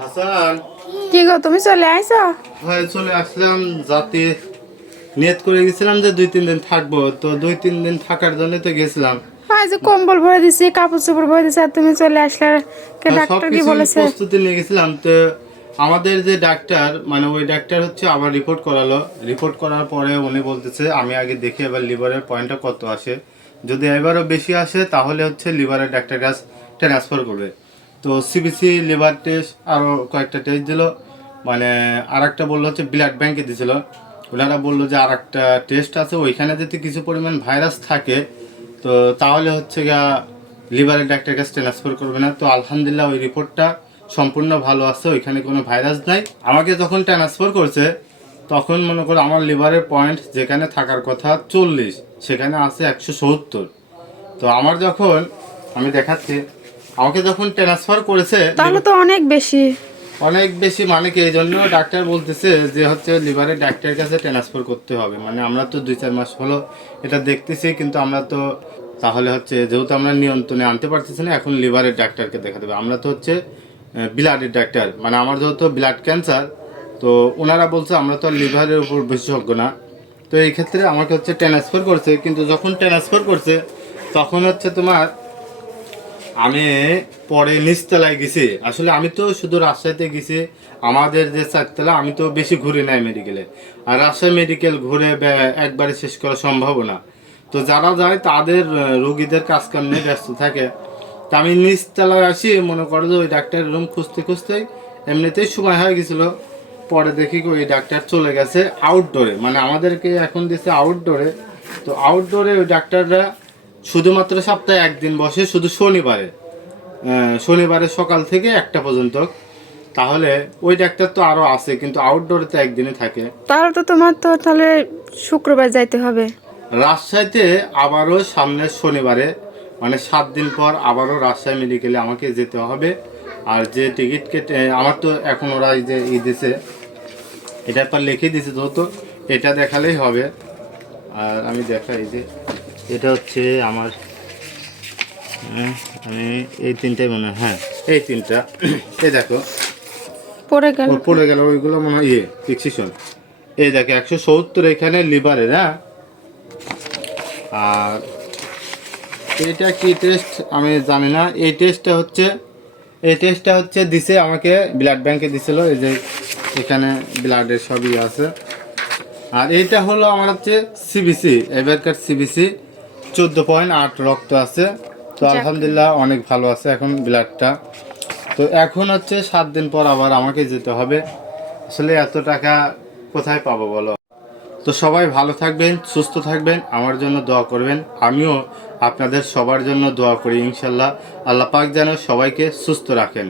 হাসান, কি গো তুমি চলে আইছো? হ্যাঁ চলে আসলাম। যাতে নিয়ত করে গেছিলাম যে 2-3 দিন থাকবো, তো 2-3 দিন থাকার জন্য তো গেছিলাম। আজ কম্বল ভরে দিছি, কাপড় চোপড় ভরে দিছি, আর তুমি চলে আসলে। কে হ্যাঁ, ডাক্তার কি সবকিছু বলেছে? প্রস্তুতি নিয়ে গেছিলাম। তো আমাদের যে ডাক্তার, মানে ওই ডাক্তার হচ্ছে আবার রিপোর্ট করালো। রিপোর্ট করার পরে উনি বলতেছে আমি আগে দেখি এবার লিভারের পয়েন্টটা কত আসে। যদি এবারও বেশি আসে তাহলে হচ্ছে লিভারের ডাক্তার কাছে ট্রান্সফার করবে। তো সিবিসি, লিভার টেস্ট, আরও কয়েকটা টেস্ট দিল। মানে আর একটা বললো হচ্ছে ব্লাড ব্যাংকে দিছিল। ওনারা বললো যে আর একটা টেস্ট আছে, ওইখানে যদি কিছু পরিমাণ ভাইরাস থাকে তো তাহলে হচ্ছে গা লিভারের ডাক্তার কাছে ট্রান্সফার করবে না। তো আলহামদুলিল্লাহ ওই রিপোর্টটা সম্পূর্ণ ভালো আছে, ওইখানে কোনো ভাইরাস নাই। আমাকে যখন ট্রান্সফার করছে তখন মনে করো আমার লিভারের পয়েন্ট যেখানে থাকার কথা 40, সেখানে আছে 170। তো আমার যখন আমি দেখাচ্ছি, আমাকে যখন ট্রান্সফার করেছে তাহলে তো অনেক বেশি। অনেক বেশি, মানে কি এই জন্য ডাক্তার বলতেছে যে হচ্ছে লিভারের ডাক্তারের কাছে ট্রান্সফার করতে হবে। মানে আমরা তো 2-4 মাস হলো এটা দেখতেছি, কিন্তু আমরা তো তাহলে হচ্ছে যেহেতু আমরা নিয়ন্ত্রণে আনতে পারতেছি না, এখন লিভারের ডাক্তারকে দেখাতে হবে। আমরা তো হচ্ছে ব্লাডের ডাক্তার, মানে আমার যেহেতু ব্লাড ক্যান্সার, তো ওনারা বলছে আমরা তো আর লিভারের উপর বিশেষজ্ঞ না। তো এই ক্ষেত্রে আমাকে হচ্ছে ট্রান্সফার করছে, কিন্তু যখন ট্রান্সফার করছে তখন হচ্ছে তোমার আমি পরে নিচতলায় গেছি। আসলে আমি তো শুধু রাজশাহীতে গেছি, আমাদের যে চারতলা, আমি তো বেশি ঘুরি নাই মেডিকেলে। আর রাজশাহী মেডিকেল ঘুরে একবারে শেষ করা সম্ভব না। তো যারা যায় তাদের রোগীদের কাজকাম নিয়ে ব্যস্ত থাকে। তা আমি নিচতলায় আসি, মনে করো যে ওই ডাক্তারের রুম খুঁজতে খুঁজতেই এমনিতেই সময় হয়ে গেছিল। পরে দেখি ওই ডাক্তার চলে গেছে আউটডোরে, মানে আমাদেরকে এখন দিচ্ছে আউটডোরে। তো আউটডোরে ওই ডাক্তাররা শুধুমাত্র সপ্তাহে একদিন বসে, শুধু শনিবারে। শনিবারে সকাল থেকে 1টা পর্যন্ত। তাহলে ওই ডাক্তার তো আরো আছে, কিন্তু আউটডোরে তো একদিনে থাকে। তাহলে তো তোমার তো তাহলে শুক্রবার যাইতে হবে। রাজশাহীতে আবারও সামনের শনিবারে, মানে 7 দিন পর আবারও রাজশাহী মেডিকেলে আমাকে যেতে হবে। আর যে টিকিট কেটে আমার তো এখন ওরা এই যে দিছে, এটা পর লিখে দিছে, তো এটা দেখালেই হবে। আর আমি দেখাই যে এটা হচ্ছে আমার, আমি এই তিনটাই মনে হয়, হ্যাঁ এই তিনটা। এই দেখো পড়ে গেল। পড়ে গেল, ওইগুলো মনে হয় ফিক্সেশন। এই দেখো 170 এখানে লিভারের, হ্যাঁ। আর এটা কি টেস্ট আমি জানি না। এই টেস্টটা হচ্ছে দিছে আমাকে ব্লাড ব্যাংকে দিছিল, এই যে এখানে ব্লাডের সবই আছে। আর এইটা হলো আমার হচ্ছে সিবিসি, এবারকার সিবিসি 14.8 রক্ত আছে। তো আলহামদুলিল্লাহ অনেক ভালো আছে এখন ব্লাডটা। তো এখন হচ্ছে 7 দিন পর আবার আমাকে যেতে হবে। আসলে এত টাকা কোথায় পাবো বলো? তো সবাই ভালো থাকবেন, সুস্থ থাকবেন, আমার জন্য দোয়া করবেন। আমিও আপনাদের সবার জন্য দোয়া করি, ইনশাল্লাহ আল্লাহ পাক যেন সবাইকে সুস্থ রাখেন।